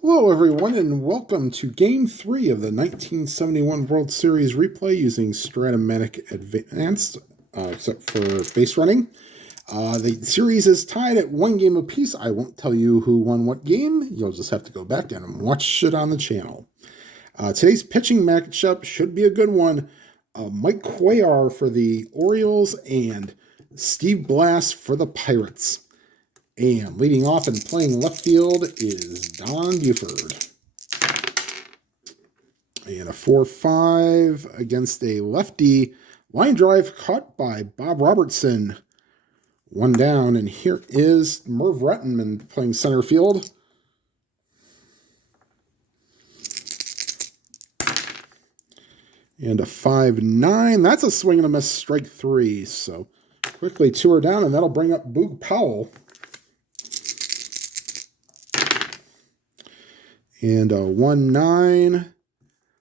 Hello, everyone, and welcome to Game 3 of the 1971 World Series replay using Strat Advanced, except for base running. The series is tied at 1 game apiece. I won't tell you who won what game. You'll just have to go back and watch it on the channel. Today's pitching matchup should be a good one. Mike Cuellar for the Orioles and Steve Blass for the Pirates. And leading off and playing left field is Don Buford. And a 4-5 against a lefty. Line drive caught by Bob Robertson. One down, and here is Merv Rettenman playing center field. And a 5-9. That's a swing and a miss, strike three. So quickly 2 are down, and that'll bring up Boog Powell. And a 1-9.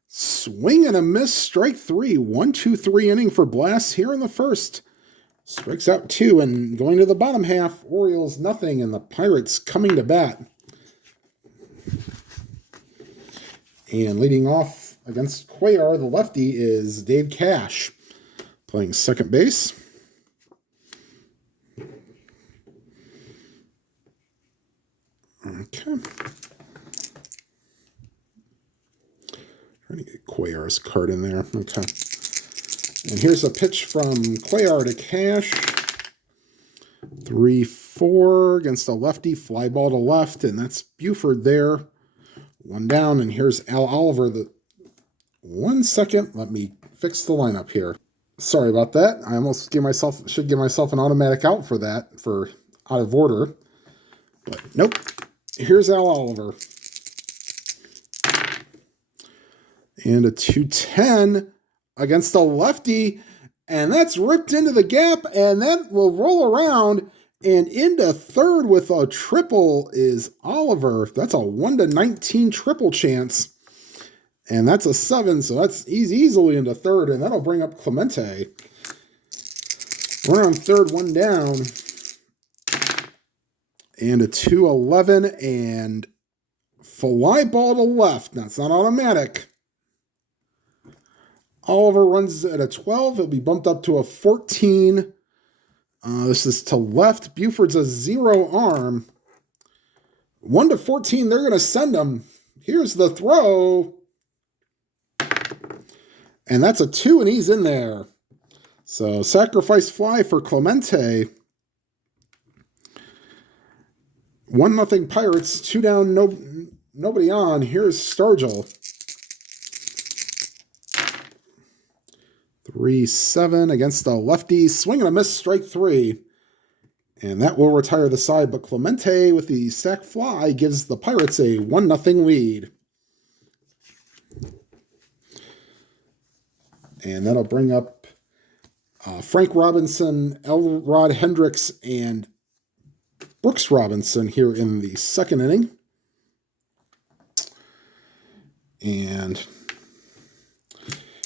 Swing and a miss, strike three. 1-2-3 inning for Blass here in the first. Strikes out 2, and going to the bottom half, Orioles nothing, and the Pirates coming to bat. And leading off against Cuellar, the lefty, is Dave Cash, playing second base. Okay. Trying to get Cuellar's card in there. Okay. And here's a pitch from Cuellar to Cash. 3-4 against a lefty. Fly ball to left, and that's Buford there. One down, and here's Al Oliver. 1 second. Let me fix the lineup here. Sorry about that. I almost should give myself an automatic out for that, for out of order. But nope. Here's Al Oliver. And a 2-10 against a lefty, and that's ripped into the gap, and that will roll around, and into third with a triple is Oliver. That's a 1-19 triple chance, and that's a 7, so that's easily into third, and that'll bring up Clemente. We're on third, 1 down, and a 2-11, and fly ball to left. That's not automatic. Oliver runs at a 12. He'll be bumped up to a 14. This is to left. Buford's a 0 arm. 1-14, they're going to send him. Here's the throw. And that's a 2, and he's in there. So sacrifice fly for Clemente. 1-0 Pirates. 2 down, nobody on. Here's Stargell. 3-7 against the lefty. Swing and a miss, strike 3. And that will retire the side, but Clemente with the sac fly gives the Pirates a 1-0 lead. And that'll bring up Frank Robinson, Elrod Hendricks, and Brooks Robinson here in the second inning. And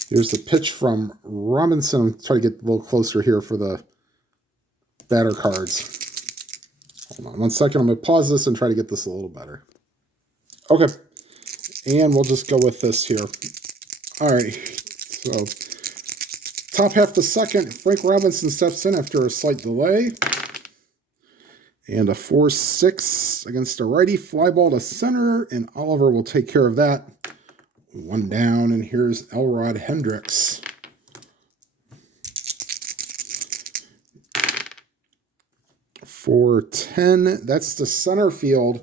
here's the pitch from Robinson. I'm trying to get a little closer here for the batter cards. Hold on 1 second. I'm going to pause this and try to get this a little better. Okay. And we'll just go with this here. All right. So, top half the second, Frank Robinson steps in after a slight delay. And a 4-6 against a righty. Fly ball to center, and Oliver will take care of that. 1 down, and here's Elrod Hendricks. For 10, that's the center field.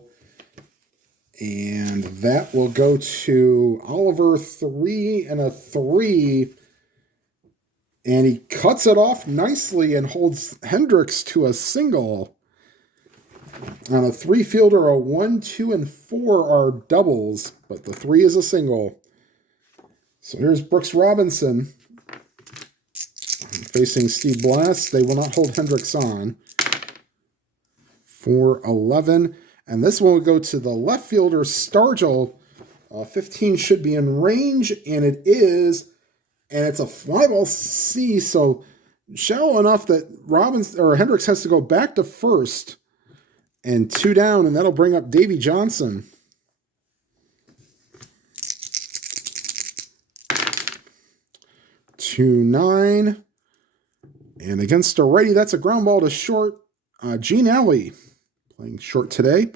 And that will go to Oliver, 3 and a 3. And he cuts it off nicely and holds Hendricks to a single. On a 3-fielder, a 1, 2, and 4 are doubles, but the 3 is a single. So here's Brooks Robinson facing Steve Blass. They will not hold Hendricks on. 4-11. And this one will go to the left fielder, Stargell. 15 should be in range, and it is. And it's a fly ball C, so shallow enough that Hendricks has to go back to first. And 2 down, and that'll bring up Davy Johnson. 2-9. And against a righty, that's a ground ball to short. Gene Alley, playing short today,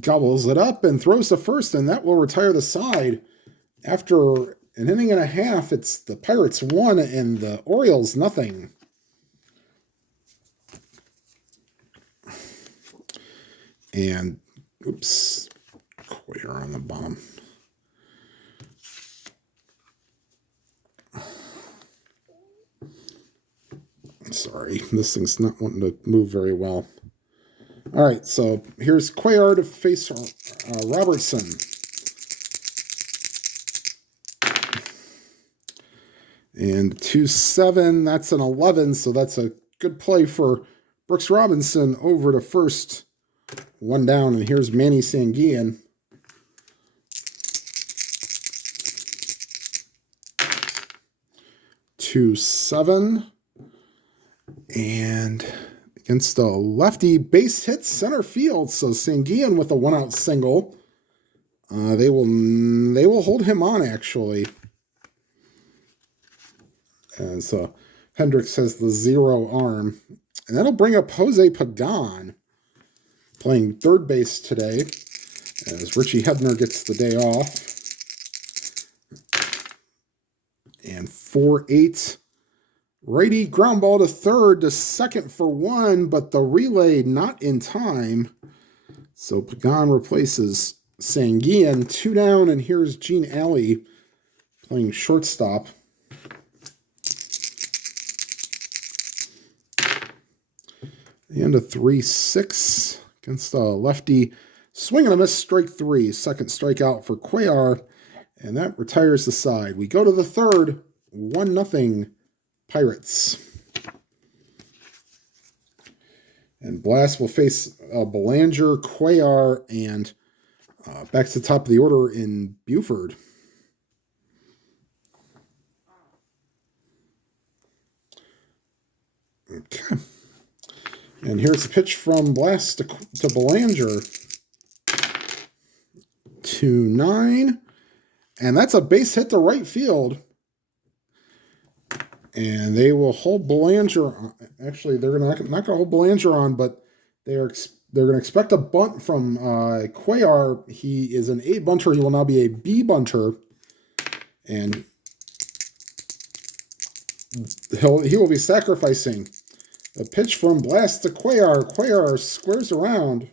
gobbles it up and throws to first, and that will retire the side. After an inning and a half, it's the Pirates 1 and the Orioles nothing. And, oops, Cuellar on the bottom. Sorry, this thing's not wanting to move very well. All right, so here's Cuellar to face Robertson. And 2-7, that's an 11, so that's a good play for Brooks Robinson over to first. 1 down, and here's Manny Sanguillen. Two 7. And against a lefty, base hit center field. So Sanguillen with a 1-out single. They will hold him on, actually. And so Hendricks has the 0 arm. And that'll bring up Jose Pagan, playing third base today, as Richie Hebner gets the day off. And 4-8. Righty ground ball to third to second for 1, but the relay not in time. So Pagan replaces Sanguillen. 2 down, and here's Gene Alley playing shortstop. The end of 3-6 against a lefty. Swing and a miss, strike 3. Second strikeout for Cuellar, and that retires the side. We go to the third, 1-0 Pirates. And Blass will face Belanger, Cuellar, and back to the top of the order in Buford. Okay. And here's the pitch from Blass to Belanger. 2-9. And that's a base hit to right field. And they will hold Belanger on. Actually, they're not going to hold Belanger on, but they're going to expect a bunt from Cuellar. He is an A bunter. He will now be a B bunter. And he will be sacrificing. A pitch from Blass to Cuellar. Cuellar squares around.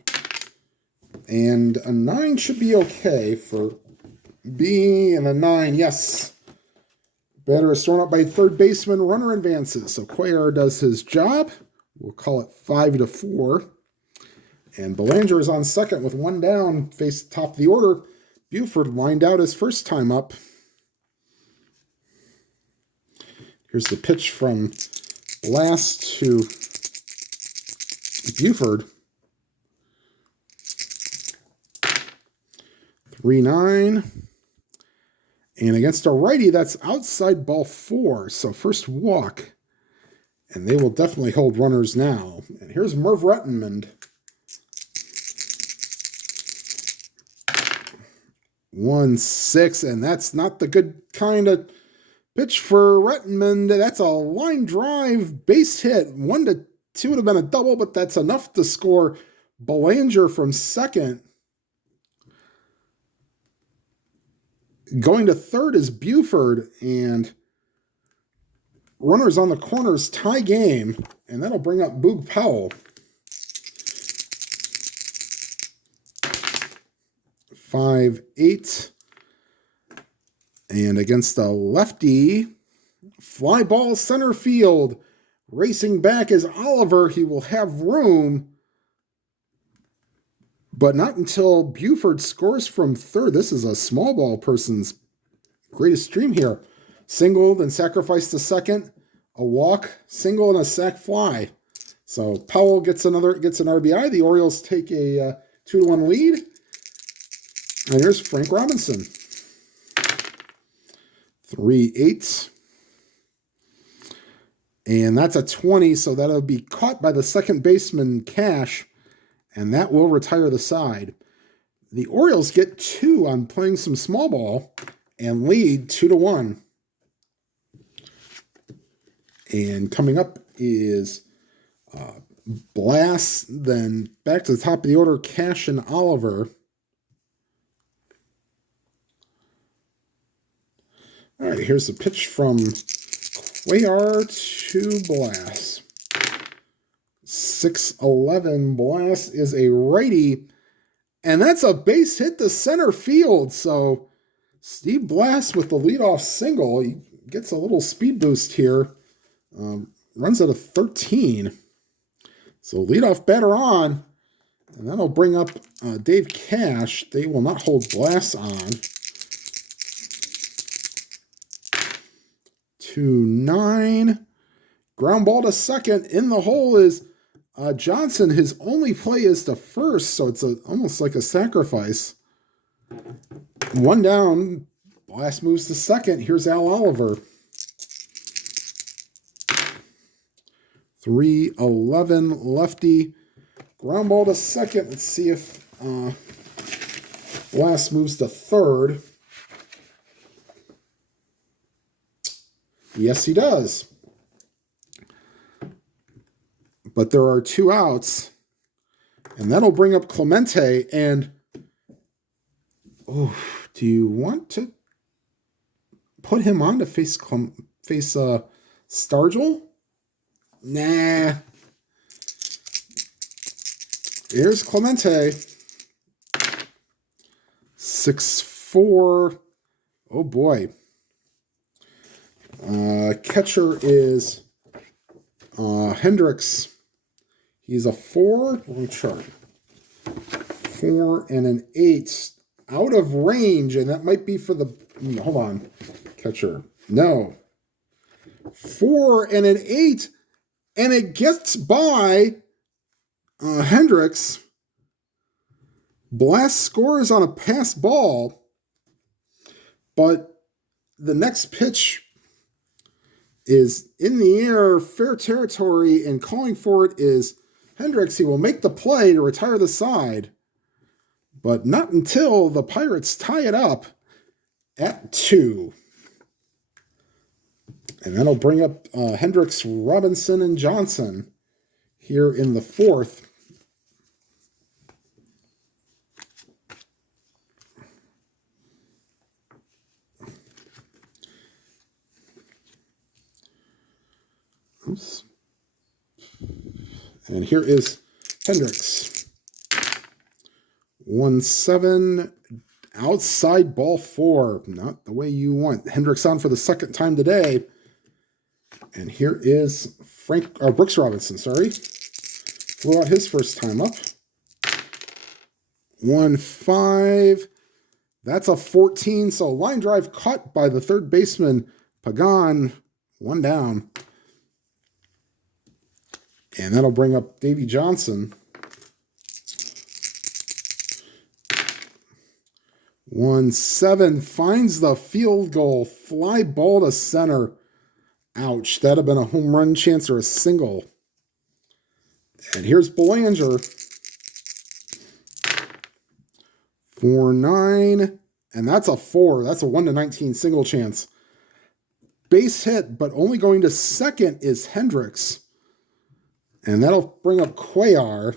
And a 9 should be okay for B, and a 9, yes. Batter is thrown up by third baseman. Runner advances. So Cuellar does his job. We'll call it 5-4. And Belanger is on second with 1 down. Face top of the order. Buford lined out his first time up. Here's the pitch from Blass to Buford. 3-9. And against a righty, that's outside ball 4. So first walk. And they will definitely hold runners now. And here's Merv Rettenmund. 1-6. And that's not the good kind of pitch for Rettenmund. That's a line drive base hit. 1-2 would have been a double, but that's enough to score Belanger from second. Going to third is Buford, and runners on the corners, tie game, and that'll bring up Boog Powell. 5-8. And against a lefty, fly ball center field. Racing back is Oliver. He will have room, but not until Buford scores from third. This is a small ball person's greatest dream here. Single, then sacrifice to second, a walk, single, and a sac fly. So Powell gets an RBI. The Orioles take a 2-1 lead. And here's Frank Robinson. 3-8. And that's a 20, so that'll be caught by the second baseman, Cash. And that will retire the side. The Orioles get 2 on playing some small ball and lead 2-1. And coming up is Blass, then back to the top of the order, Cash and Oliver. All right, here's the pitch from Cuellar to Blass. 6-11. Blass is a righty, and that's a base hit to center field. So Steve Blass with the leadoff single. He gets a little speed boost here. Runs at a 13. So leadoff batter on, and that'll bring up Dave Cash. They will not hold Blass on. 2-9. Ground ball to second. In the hole is Johnson. His only play is to first, so it's almost like a sacrifice. 1 down. Blass moves to second. Here's Al Oliver. 3-11 lefty. Ground ball to second. Let's see if Blass moves to third. Yes, he does. But there are 2 outs. And that'll bring up Clemente. And, do you want to put him on to face Stargell? Nah. Here's Clemente. 6-4. Oh, boy. Catcher is Hendricks. He's a 4. Let me chart. 4 and an 8. Out of range, and that might be for the... Hold on. Catcher. No. 4 and an 8, and it gets by Hendricks. Blass scores on a pass ball, but the next pitch is in the air, fair territory, and calling for it is Hendricks. He will make the play to retire the side, but not until the Pirates tie it up at 2. And that'll bring up Hendricks, Robinson, and Johnson here in the 4th. Oops. And here is Hendricks. 1-7, outside ball 4. Not the way you want. Hendricks on for the 2nd time today. And here is Brooks Robinson, flew out his first time up. 1-5. That's a 14. So line drive caught by the third baseman, Pagan. 1 down. And that'll bring up Davy Johnson. 1-7. Finds the field goal. Fly ball to center. Ouch, that'd have been a home run chance or a single. And here's Belanger. 4-9. And that's a 4. That's a 1-19 single chance. Base hit, but only going to second is Hendricks. And that'll bring up Cuellar.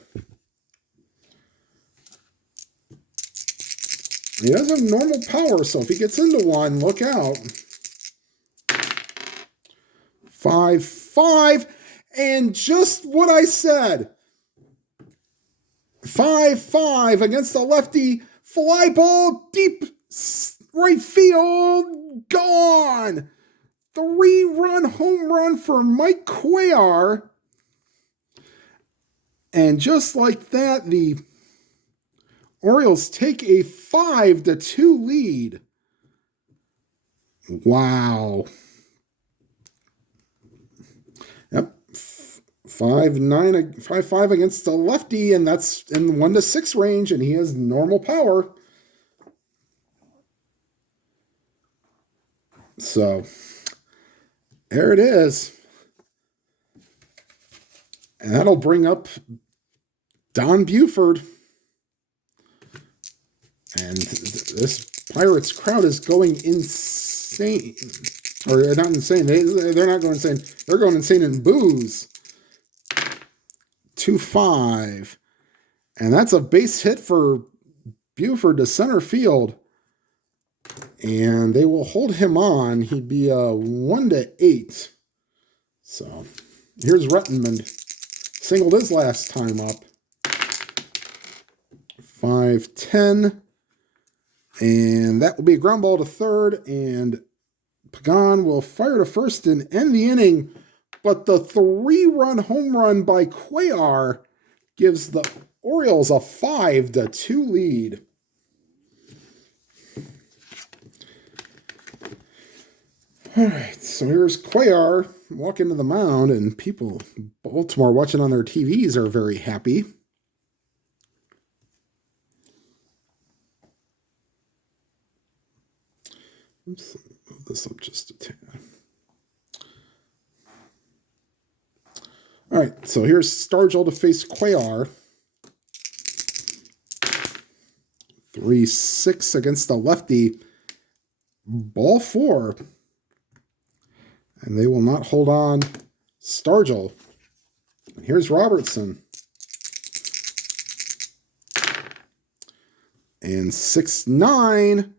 He does have normal power, so if he gets into one, look out. 5-5, and just what I said. 5-5 against the lefty. Fly ball deep right field. Gone. 3-run home run for Mike Cuellar. And just like that, the Orioles take a 5-2 lead. Wow. Yep. 5-5 against the lefty, and that's in 1-6 range, and he has normal power. So there it is. And that'll bring up Don Buford. And this Pirates crowd is going insane. Or not insane. They're not going insane. They're going insane in booze. 2-5. And that's a base hit for Buford to center field. And they will hold him on. He'd be 1-8. So here's Rettenmund. Singled his last time up. 5-10. And that will be a ground ball to third. And Pagan will fire to first and end the inning. But the 3-run home run by Cuellar gives the Orioles a 5-2 lead. All right, so here's Cuellar walking to the mound, and people in Baltimore watching on their TVs are very happy. Oops, move this up just a tad. All right, so here's Stargell to face Cuellar. 3-6 against the lefty. Ball 4. And they will not hold on Stargell. And here's Robertson. And 6-9.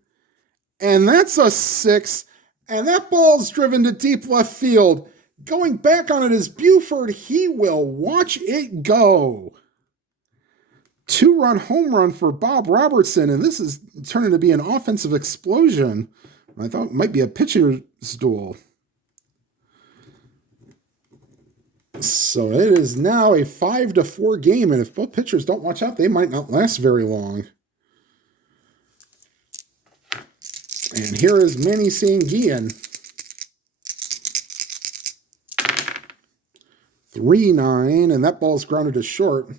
And that's a 6. And that ball's driven to deep left field. Going back on it is Buford. He will watch it go. 2-run home run for Bob Robertson. And this is turning to be an offensive explosion. I thought it might be a pitcher's duel. So it is now a 5-4 game, and if both pitchers don't watch out, they might not last very long. And here is Manny Sanguillen. 3-9, and that ball's grounded to short.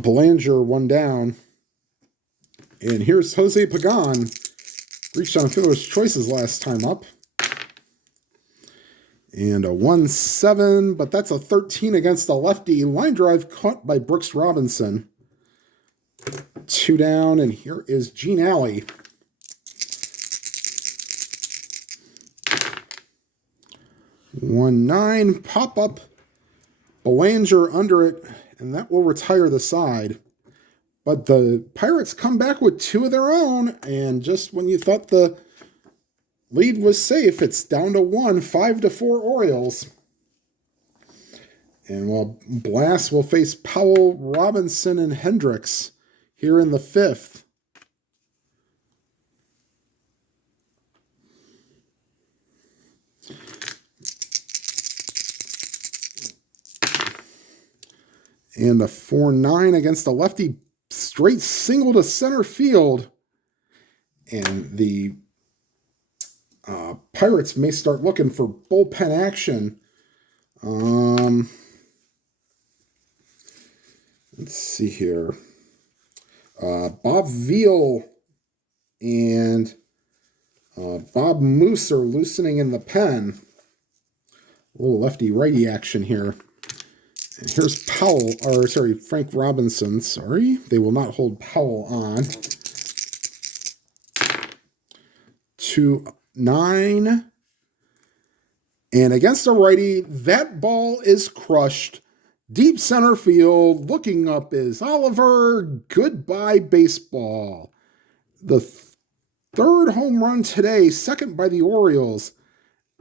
Belanger 1 down. And here's Jose Pagan. Reached on a fielder's choices last time up. And a 1-7, but that's a 13 against the lefty. Line drive caught by Brooks Robinson. 2 down, and here is Gene Alley. 1-9, pop up. Belanger under it, and that will retire the side. But the Pirates come back with 2 of their own, and just when you thought the lead was safe, it's down to 1, 5-4 Orioles. And while Blass will face Powell, Robinson, and Hendricks here in the 5th. And a 4-9 against the lefty, straight single to center field. And the Pirates may start looking for bullpen action. Let's see here. Bob Veal and Bob Moose are loosening in the pen. A little lefty-righty action here. And here's Frank Robinson. Sorry, they will not hold Powell on. 2-9. And against a righty, that ball is crushed. Deep center field, looking up is Oliver. Goodbye, baseball. The 3rd home run today, second by the Orioles.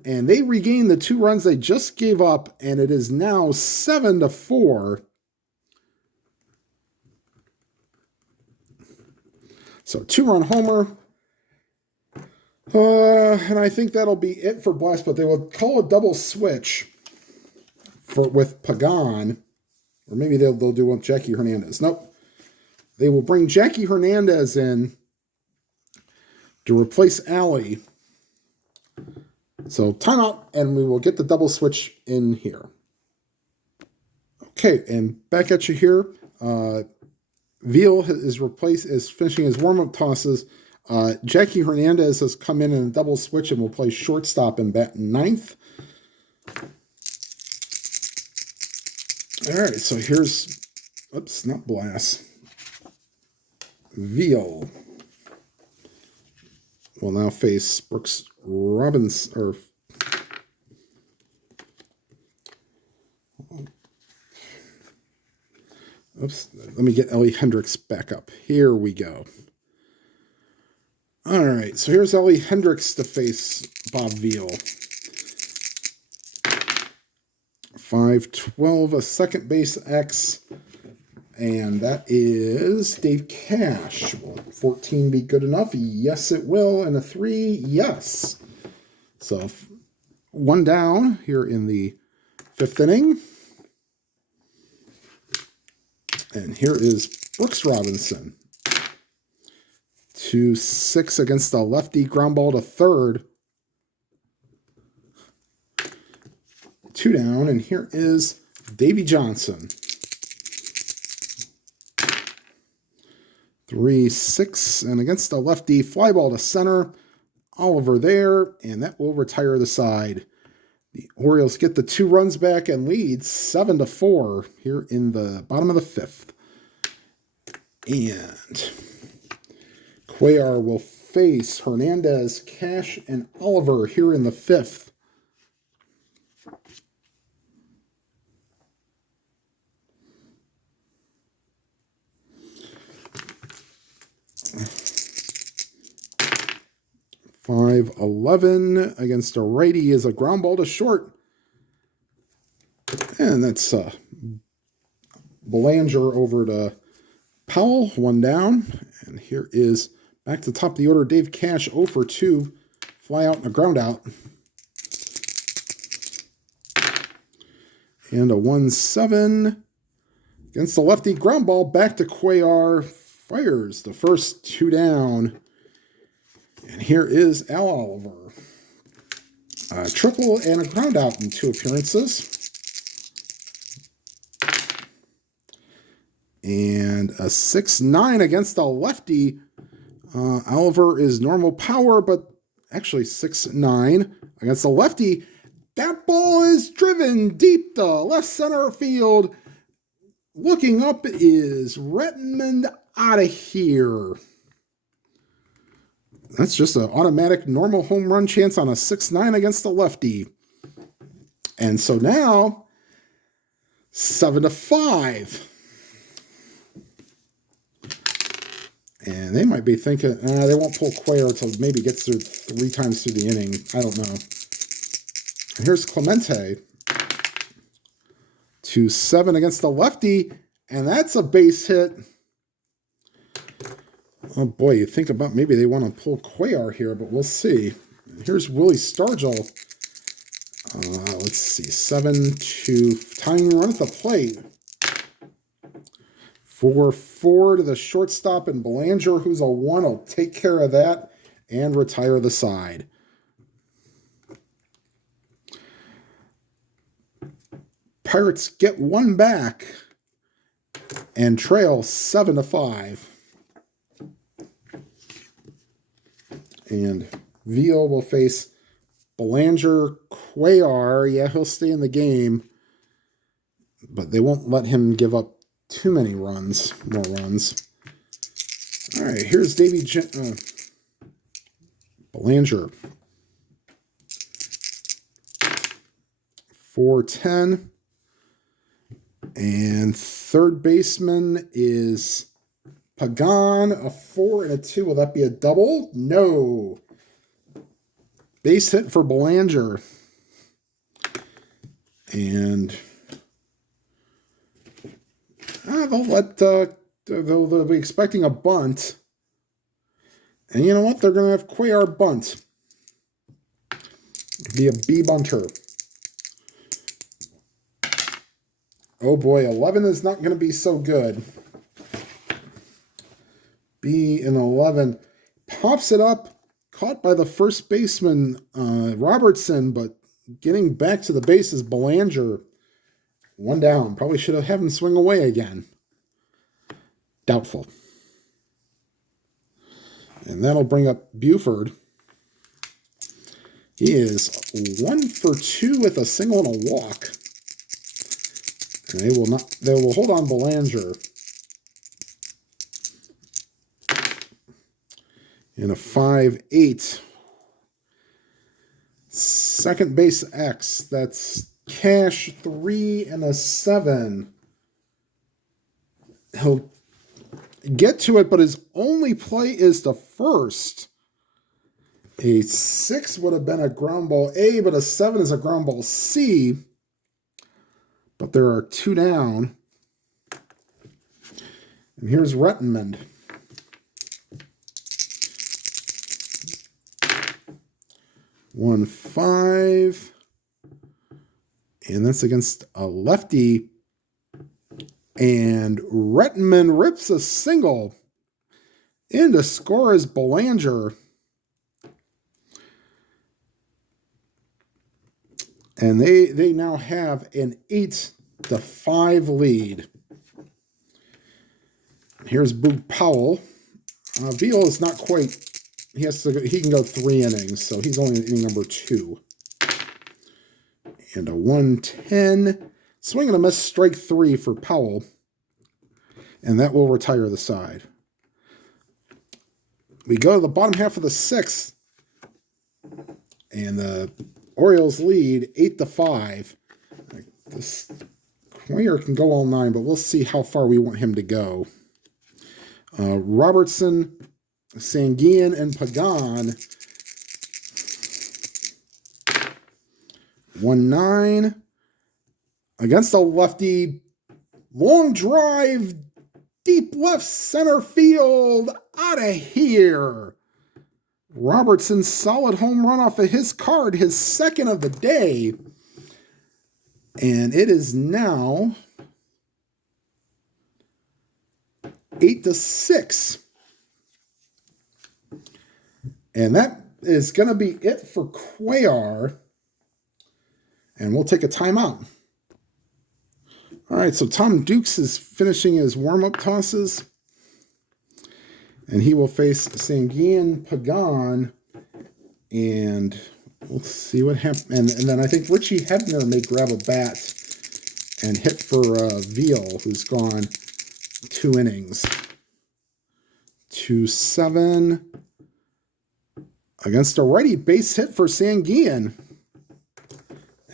And they regain the 2 runs they just gave up, and it is now 7-4. So 2-run homer. And I think that'll be it for Blass, but they will call a double switch with Pagan. Or maybe they'll do one with Jackie Hernandez. Nope. They will bring Jackie Hernandez in to replace Alley. So timeout, and we will get the double switch in here. Okay, and back at you here. Veal is finishing his warm-up tosses. Jackie Hernandez has come in a double switch and will play shortstop and bat 9th. All right, so here's, not Blass. Veal will now face Brooks Robinson, or oops, let me get Ellie Hendricks back up. Here we go. All right, so here's Ellie Hendricks to face Bob Veal. 512, a second base X, and that is Dave Cash. Will 14 be good enough? Yes, it will. And a 3, yes. So 1 down here in the 5th inning. And here is Brooks Robinson. 2-6 against the lefty, ground ball to third. 2 down, and here is Davy Johnson. 3-6, and against the lefty, fly ball to center. Oliver there, and that will retire the side. The Orioles get the 2 runs back and lead 7-4 here in the bottom of the 5th. And Cuellar will face Hernandez, Cash, and Oliver here in the 5th. .511 against a righty is a ground ball to short. And that's Belanger over to Powell, 1 down. And here is back to the top of the order, Dave Cash, 0 for 2. Fly out and a ground out. And a 1-7 against the lefty, ground ball back to Cuellar. Fires the first 2 down. And here is Al Oliver. A triple and a ground out in 2 appearances. And a 6-9 against a lefty. Oliver is normal power, but actually 6-9 against the lefty. That ball is driven deep to left center field. Looking up is Redmond out of here. That's just an automatic normal home run chance on a 6-9 against the lefty. And so now, 7-5. And they might be thinking, they won't pull Cuellar until maybe gets through 3 times through the inning. I don't know. And here's Clemente. 2-7 against the lefty. And that's a base hit. Oh boy, you think about maybe they want to pull Cuellar here, but we'll see. Here's Willie Stargell. Let's see, 7-2, tying run at the plate. 4-4 to the shortstop, and Belanger, who's a 1, will take care of that and retire the side. Pirates get 1 back and trail 7-5. And Veal will face Belanger. Cuellar, yeah, he'll stay in the game, but they won't let him give up too many runs, more runs. All right, here's Belanger. 4-10. And third baseman is Pagan, a 4 and a 2. Will that be a double? No. Base hit for Belanger. And they'll be expecting a bunt. And you know what? They're going to have Cuellar bunt. Be a B bunter. Oh boy, 11 is not going to be so good. B and 11. Pops it up. Caught by the first baseman, Robertson, but getting back to the base is Belanger. 1 down. Probably should have him swing away again. Doubtful. And that'll bring up Buford. He is 1 for 2 with a single and a walk. And they will hold on Belanger. And a 5-8. Second base X. That's cash 3 and a 7. He'll get to it, but his only play is the first. A 6 would have been a ground ball A, but a 7 is a ground ball C. But there are 2 down. And here's Rettenmund. One 5. And that's against a lefty. And Rettenmund rips a single. In to score is Belanger. And they now have an 8-5 lead. Here's Boog Powell. Veal is not quite. He can go 3 innings, so he's only in inning number 2. And a 1-10. Swing and a miss, strike 3 for Powell. And that will retire the side. We go to the bottom half of the 6th. And the Orioles lead 8-5. This Cuellar can go all 9, but we'll see how far we want him to go. Robertson, Sanguian, and Pagan. 1-9. Against a lefty. Long drive. Deep left center field. Out of here. Robertson's solid home run off of his card. His second of the day. And it is now 8-6. And that is going to be it for Cuellar. And we'll take a timeout. All right, so Tom Dukes is finishing his warm-up tosses. And he will face Sanguian Pagan. And we'll see what happens. And then I think Richie Hebner may grab a bat and hit for Veal, who's gone 2 innings. 2-7. Against a righty, base hit for Sanguian.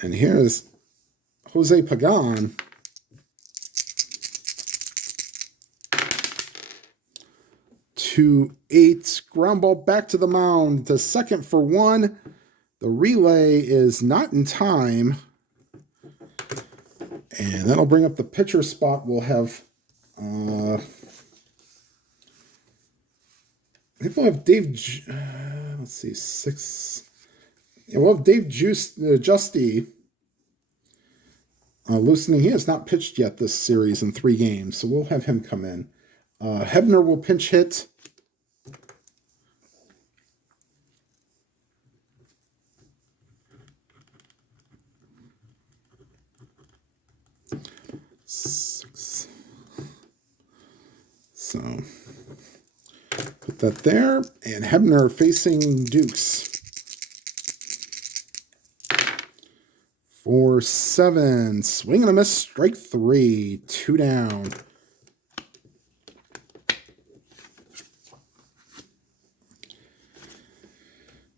And here's Jose Pagan. 2-8. Ground ball back to the mound. The second for 1. The relay is not in time. And that'll bring up the pitcher spot. We'll have I think we'll have Dave, let's see, 6. Yeah, we'll have Dave Justy loosening. He has not pitched yet this series in 3 games, so we'll have him come in. Hebner will pinch hit. So put that there. And Hebner facing Dukes. 4-7. Swing and a miss. Strike 3. 2 down.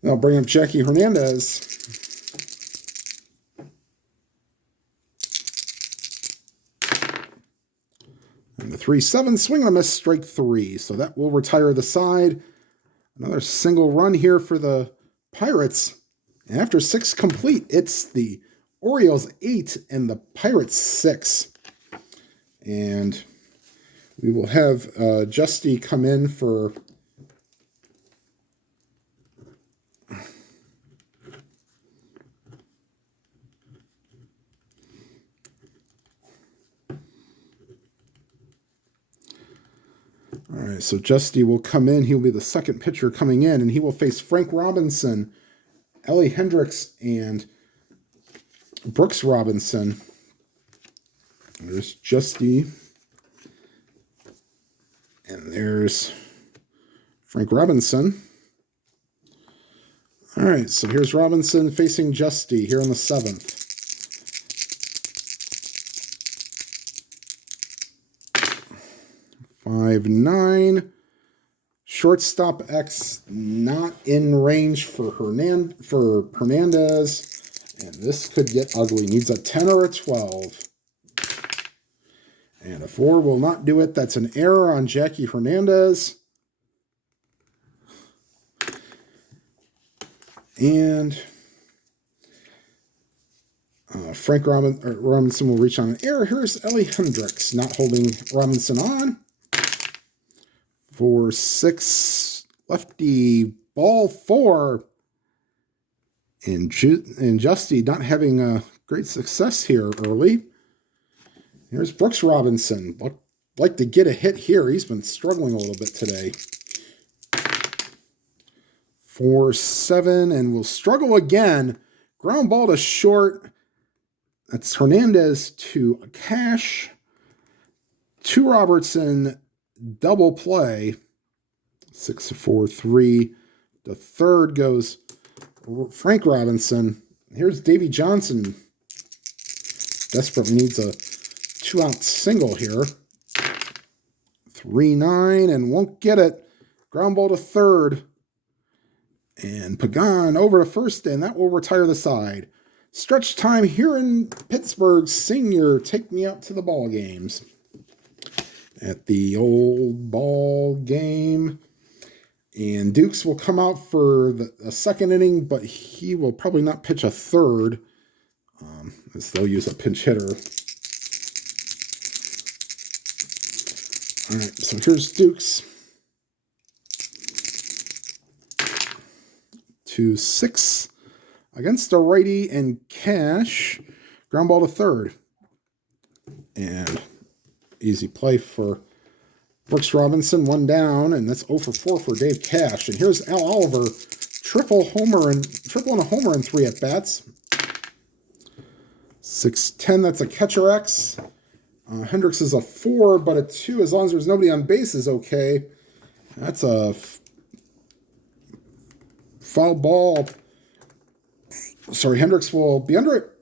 I'll bring up Jackie Hernandez. And the 3-7, swing and a miss, strike 3. So that will retire the side. Another single run here for the Pirates. And after 6 complete, it's the Orioles 8 and the Pirates 6. And we will have Justy come in for... All right, so Justy will come in. He'll be the second pitcher coming in, and he will face Frank Robinson, Ellie Hendricks, and Brooks Robinson. There's Justy. And there's Frank Robinson. All right, so here's Robinson facing Justy here in the 7th. Five, 9. Shortstop X not in range for Hernandez. And this could get ugly. Needs a 10 or a 12. And a 4 will not do it. That's an error on Jackie Hernandez. And Frank Robinson will reach on an error. Here's Ellie Hendricks not holding Robinson on. For 6, lefty, ball 4. And Justy not having a great success here early. Here's Brooks Robinson. Like to get a hit here. He's been struggling a little bit today. For 7, and will struggle again. Ground ball to short. That's Hernandez to Cash. To Robertson. Double play. 6-4-3. The third goes Frank Robinson. Here's Davey Johnson. Desperately needs a 2-out single here. 3-9 and won't get it. Ground ball to third. And Pagan over to first, and that will retire the side. Stretch time here in Pittsburgh. Senior, take me out to the ball games. At the old ball game. And Dukes will come out for the second inning, but he will probably not pitch a third, as they'll use a pinch hitter. All right, so here's Dukes. 2-6 against a righty and Cash. Ground ball to third. And easy play for Brooks Robinson, 1 down, and that's 0-for-4 for Dave Cash. And here's Al Oliver, triple and a homer in 3 at-bats. 6-10, that's a catcher X. Hendricks is a 4, but a 2, as long as there's nobody on base, is okay. That's a foul ball. Sorry, Hendricks will be under it.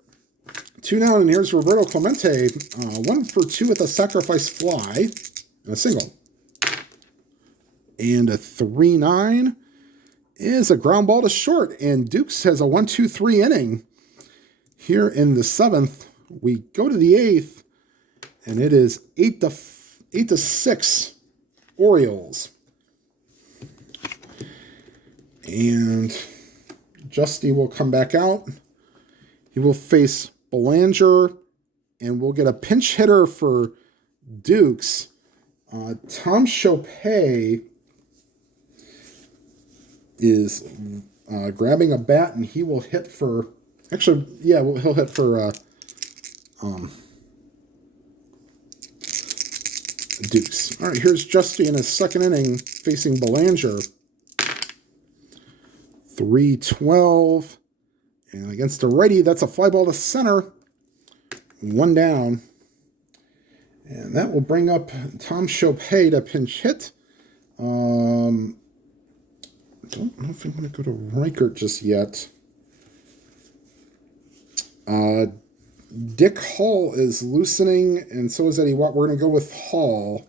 2 down, and here's Roberto Clemente. 1-for-2 with a sacrifice fly. And a single. And a 3-9 is a ground ball to short. And Dukes has a 1-2-3 inning. Here in the 7th, we go to the 8th. And it is 8-6 Orioles. And Justy will come back out. He will face Belanger. And we'll get a pinch hitter for Dukes. Tom Chopay is grabbing a bat, and he will hit for... Actually, yeah, he'll hit for Dukes. All right, here's Justy in his second inning facing Belanger. 3-12. And against a righty, that's a fly ball to center. 1 down. And that will bring up Tom Chopay to pinch hit. I don't know if I'm going to go to Reichert just yet. Dick Hall is loosening, and so is Eddie Watt. We're going to go with Hall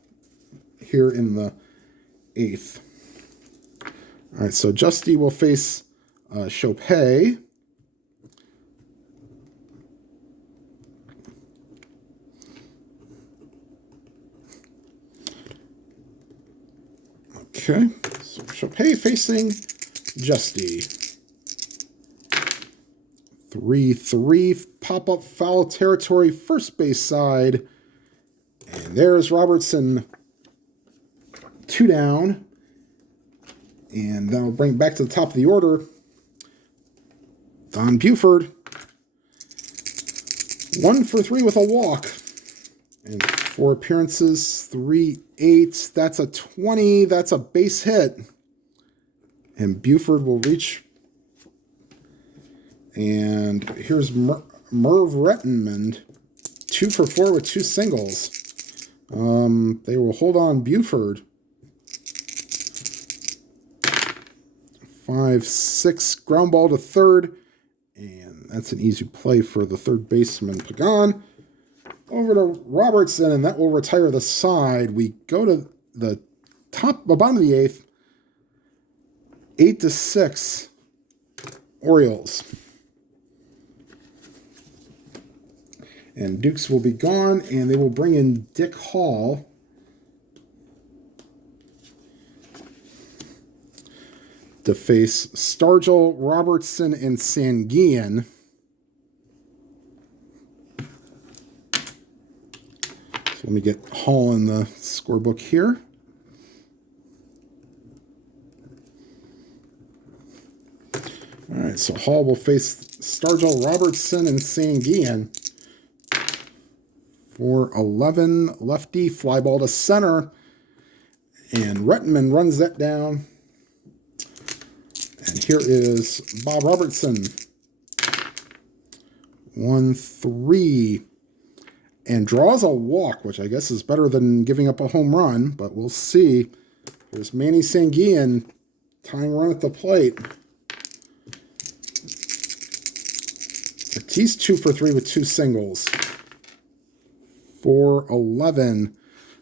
here in the 8th. All right, so Justy will face Chopay. Okay, so Chopay facing Justy. 3-3, pop-up foul territory, first base side. And there's Robertson, 2 down. And that'll bring it back to the top of the order. Don Buford, 1-for-3 with a walk. And 4 appearances, 3-8. That's a 20. That's a base hit. And Buford will reach. And here's Merv Rettenmund, 2-for-4 with 2 singles. They will hold on Buford. 5-6, ground ball to third. And that's an easy play for the third baseman, Pagan. Over to Robertson, and that will retire the side. We go to the bottom of the 8th. 8-6 Orioles. And Dukes will be gone, and they will bring in Dick Hall. To face Stargell, Robertson, and Sanguian. So let me get Hall in the scorebook here. All right, so Hall will face Stargell, Robertson, and Sanguian. 4-11 lefty, fly ball to center. And Rettenman runs that down. And here is Bob Robertson. 1-3. And draws a walk, which I guess is better than giving up a home run, but we'll see. Here's Manny Sanguian, tying run at the plate. He's 2 for 3 with 2 singles. 4-11.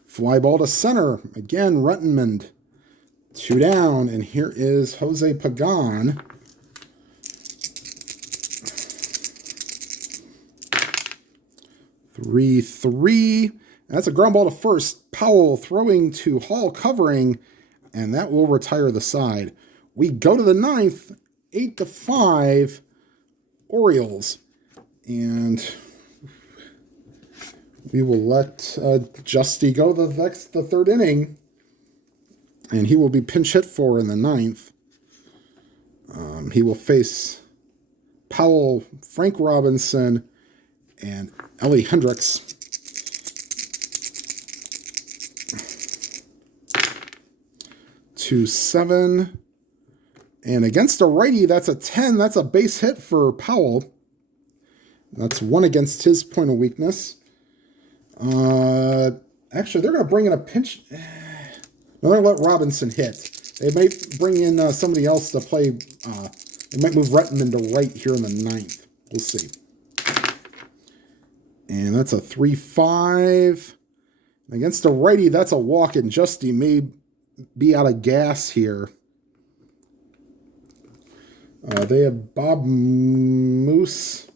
Fly ball to center. Again, Rettenman. 2 down. And here is Jose Pagan. Three. That's a ground ball to first. Powell throwing to Hall, covering, and that will retire the side. We go to the 9th. 8-5 Orioles. And we will let Justy go the third inning. And he will be pinch hit for in the 9th. He will face Powell, Frank Robinson, and Ellie Hendricks. 2-7. And against a righty, that's a 10. That's a base hit for Powell. That's 1 against his point of weakness. Actually, they're going to bring in a pinch. No, they're going to let Robinson hit. They might bring in somebody else to play. They might move Rettenman to right here in the 9th. We'll see. And that's a 3-5. Against a righty, that's a walk, and Justy may be out of gas here. They have Bob Miller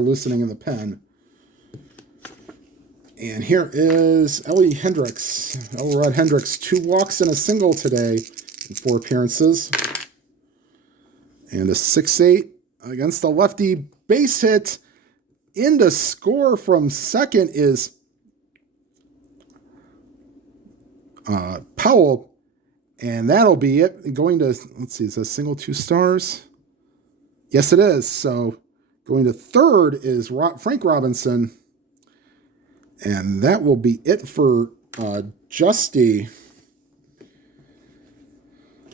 loosening in the pen. And here is Ellie Hendricks. Elrod Hendricks, 2 walks and a single today in 4 appearances. And a 6-8 against the lefty, base hit. In to score from second is Powell. And that'll be it. Going to, let's see, is that single 2 stars? Yes, it is. So going to third is Frank Robinson. And that will be it for Justy.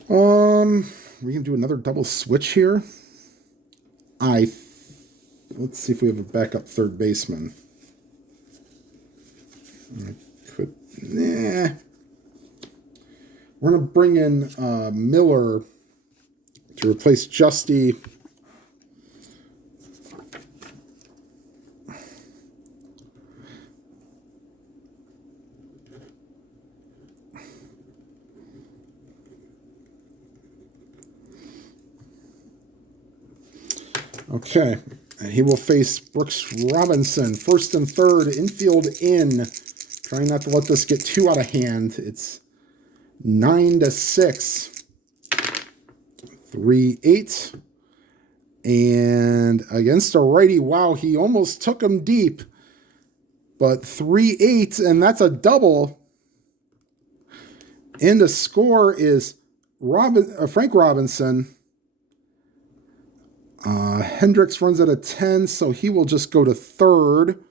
We can do another double switch here. Let's see if we have a backup third baseman. We're going to bring in Miller to replace Justy. Okay, and he will face Brooks Robinson, first and third, infield in. Trying not to let this get too out of hand. It's 9-6. 3-8. And against a righty, wow, he almost took him deep. But 3-8, and that's a double. And the score is Frank Robinson. Hendricks runs at a 10, so he will just go to third.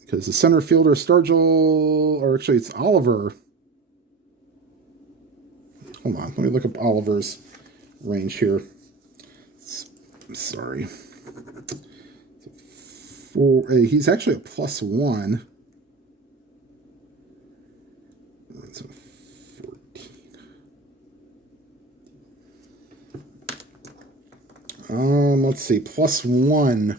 Because the center fielder, Stargell, or actually it's Oliver. Hold on, let me look up Oliver's range here. Sorry. He's actually a +1. That's a 14. Let's see, +1.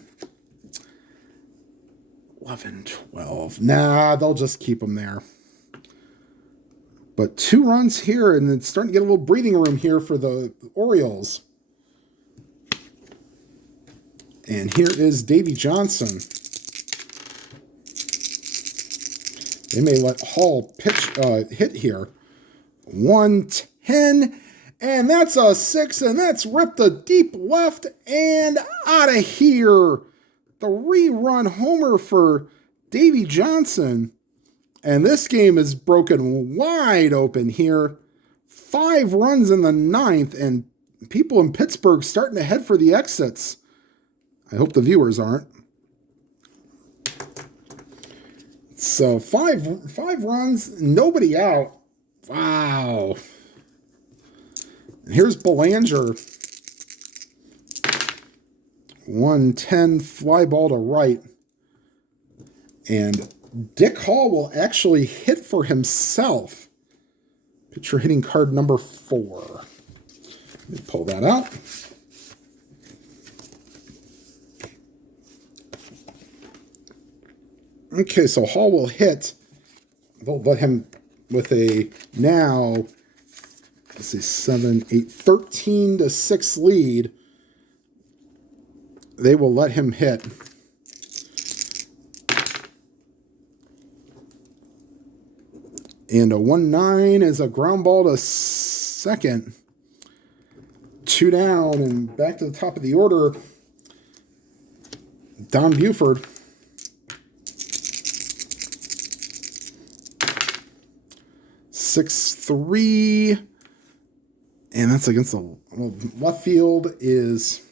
11, 12. Nah, they'll just keep him there. But 2 runs here, and it's starting to get a little breathing room here for the Orioles. And here is Davy Johnson. They may let Hall hit here. 110, and that's a 6, and that's ripped a deep left and out of here. 3-run homer for Davy Johnson. And this game is broken wide open here. 5 runs in the 9th, and people in Pittsburgh starting to head for the exits. I hope the viewers aren't. So five runs, nobody out. Wow. And here's Belanger. 110, fly ball to right. And Dick Hall will actually hit for himself. Pitcher hitting card number 4. Let me pull that out. Okay, so Hall will hit. They'll let him with a now, let's see, 7, 8, 13-6 lead. They will let him hit. And a 1-9 is a ground ball to second. 2 down and back to the top of the order. Don Buford. 6-3, and that's against the left field is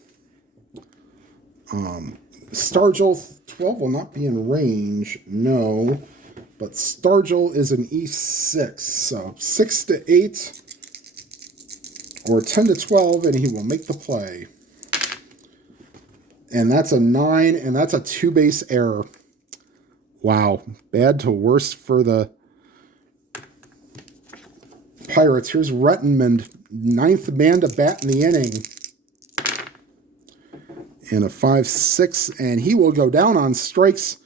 Stargell. 12 will not be in range, no, but Stargell is an E6, so 6-8 or 10-12, and he will make the play. And that's a 9, and that's a 2-base error. Wow, bad to worst for the Pirates. Here's Rettenmund, 9th man to bat in the inning. And a 5-6, and he will go down on strikes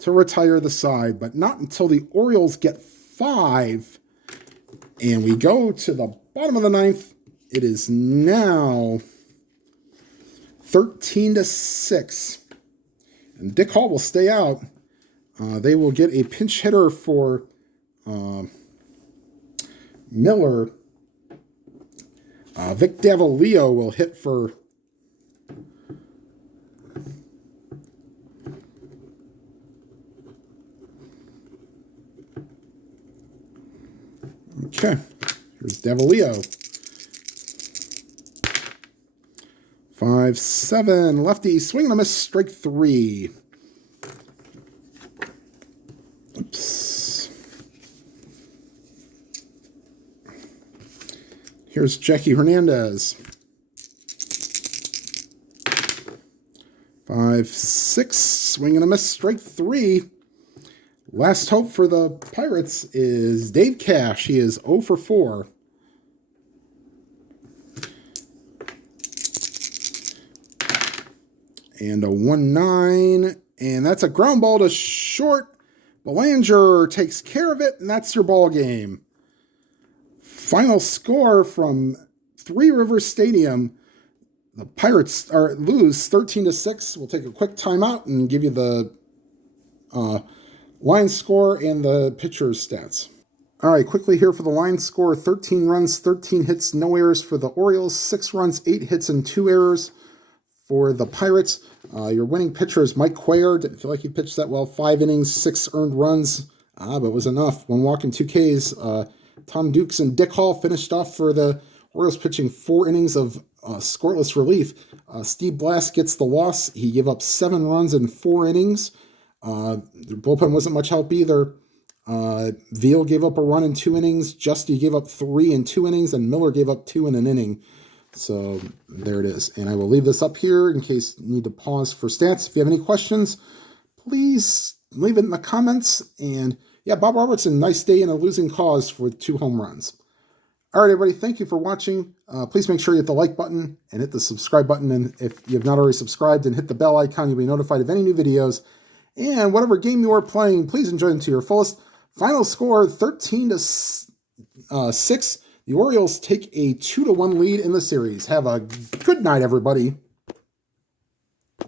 to retire the side, but not until the Orioles get 5. And we go to the bottom of the 9th. It is now 13-6. And Dick Hall will stay out. They will get a pinch hitter for Miller. Vic Davalillo will hit for okay. Here's Davalillo. 5-7, lefty, swing and a miss, strike 3. Oops. Here's Jackie Hernandez. 5-6, swing and a miss, strike 3. Last hope for the Pirates is Dave Cash. He is 0 for 4. And a 1-9, and that's a ground ball to short. Belanger takes care of it, and that's your ball game. Final score from Three Rivers Stadium. The Pirates lose 13-6. We'll take a quick timeout and give you the line score and the pitcher's stats. All right, quickly here for the line score. 13 runs, 13 hits, no errors for the Orioles. 6 runs, 8 hits, and 2 errors for the Pirates. Your winning pitcher is Mike Cuellar. Didn't feel like he pitched that well. 5 innings, 6 earned runs, but it was enough. 1 walk and 2 Ks. Tom Dukes and Dick Hall finished off for the Orioles, pitching 4 innings of scoreless relief. Steve Blass gets the loss. He gave up 7 runs in 4 innings. The bullpen wasn't much help either. Veal gave up a run in 2 innings. Justy gave up 3 in 2 innings, and Miller gave up 2 in an inning. So there it is. And I will leave this up here in case you need to pause for stats. If you have any questions, please leave it in the comments. And yeah, Bob Robertson, nice day in a losing cause for 2 home runs. All right, everybody, thank you for watching. Please make sure you hit the like button and hit the subscribe button. And if you have not already subscribed, and hit the bell icon, you'll be notified of any new videos. And whatever game you are playing, please enjoy them to your fullest. Final score, 13-6. 6. The Orioles take a 2-1 lead in the series. Have a good night, everybody.